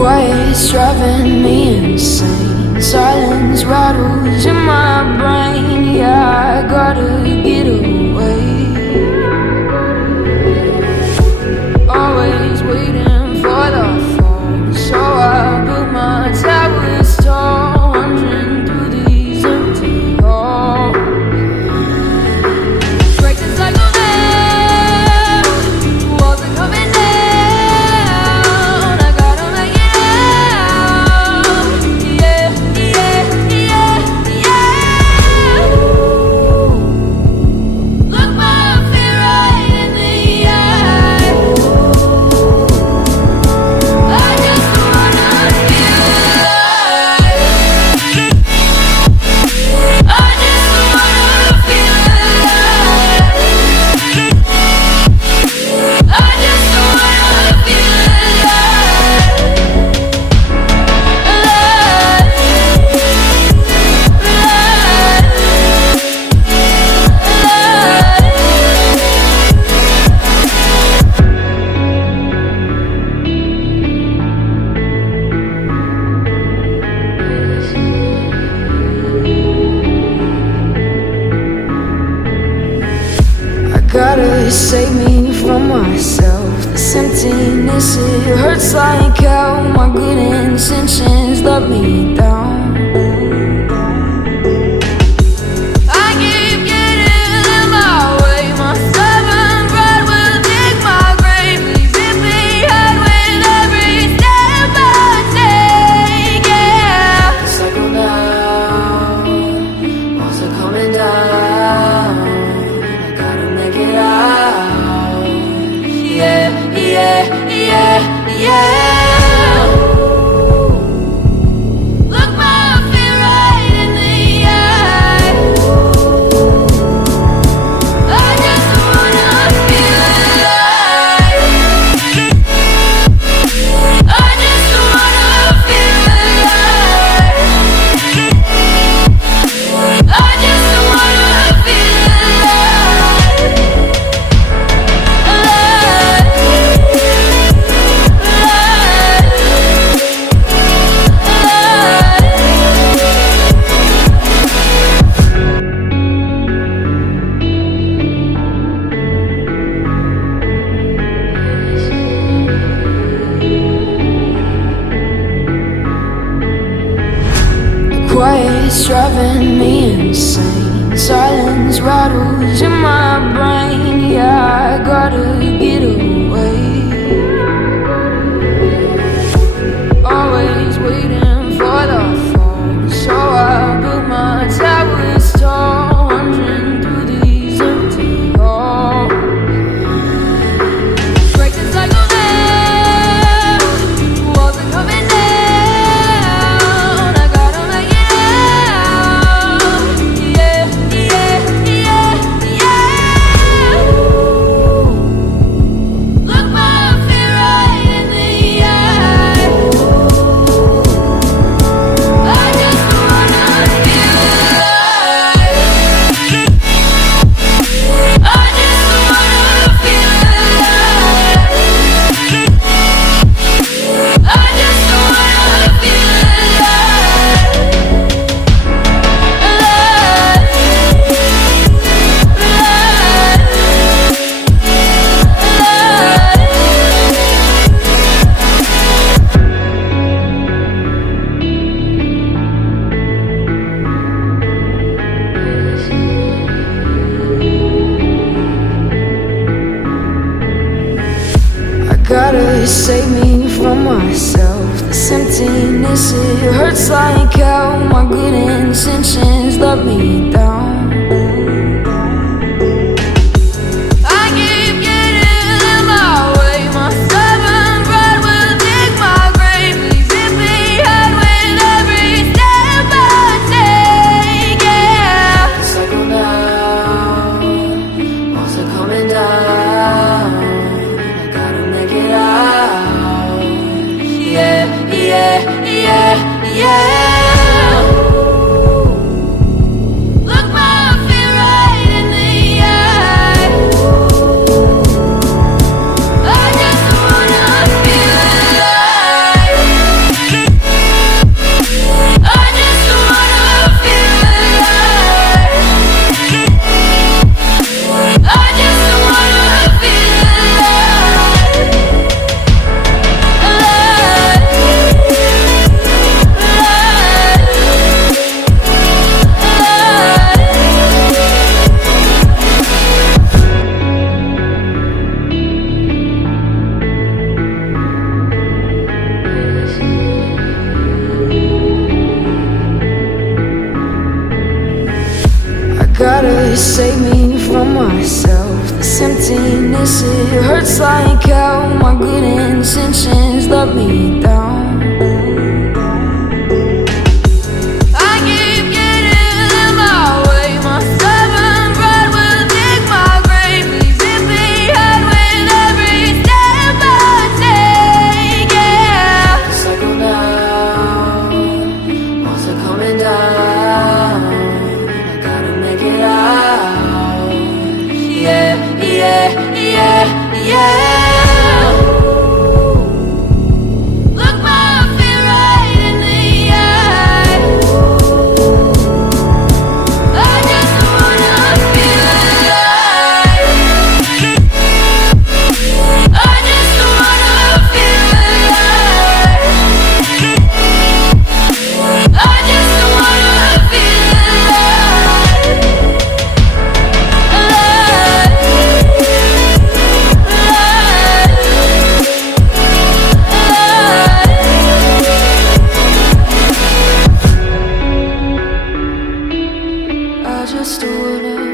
Quiet's driving me insane. Silence rattles in my brain. Yeah, I gotta get away. Always waiting for the phone, so I built my towers tall, wandering through these empty halls. Break the cycle now, walls are coming down. I gotta make it out. Yeah, yeah, yeah, yeah. Look my fear right in the eye. I just wanna feel alive. I just wanna feel alive. I just wanna feel I gotta save me from myself. This emptiness, it hurts like hell. My good intentions let me down. I keep getting in my way. My stubborn pride will dig my grave. Please hit me hard with every step I take. Yeah, cycle down, walls are coming down. I gotta make it out. Yeah, yeah, yeah, yeah. Look my fear right in the eye. I just wanna feel alive. I just wanna feel alive. I just wanna feel alive. Quiet's driving me insane. Silence rattles in my brain. Yeah, I gotta get away. Always waiting for the phone, so I built my towers tall, wandering through these empty halls. Break the cycle now, walls are coming down. I gotta make it out. Yeah, yeah, yeah, yeah. Look my fear right in the eye. I just wanna feel alive. I just wanna feel alive. I just wanna feel I gotta save me from myself. This emptiness, it hurts like hell. My good intentions let me down. I keep getting in my way. My stubborn pride will dig my grave. Please hit me hard with every step I take. Yeah, cycle down, walls are coming down. I gotta make it out. Yeah, yeah, yeah, yeah. Look my fear right in the eye. I just wanna feel alive. save me from myself. This emptiness, it hurts like hell. My good intentions let me down. I keep getting in my way. My stubborn pride will dig my grave. Leave it behind with every step I take. Yeah, cycle down, walls are coming down. I gotta make it out. Yeah, yeah, yeah, yeah. Look my fear right in the eye. I just wanna feel alive. I just wanna feel alive. I just wanna feel alive. I just wanna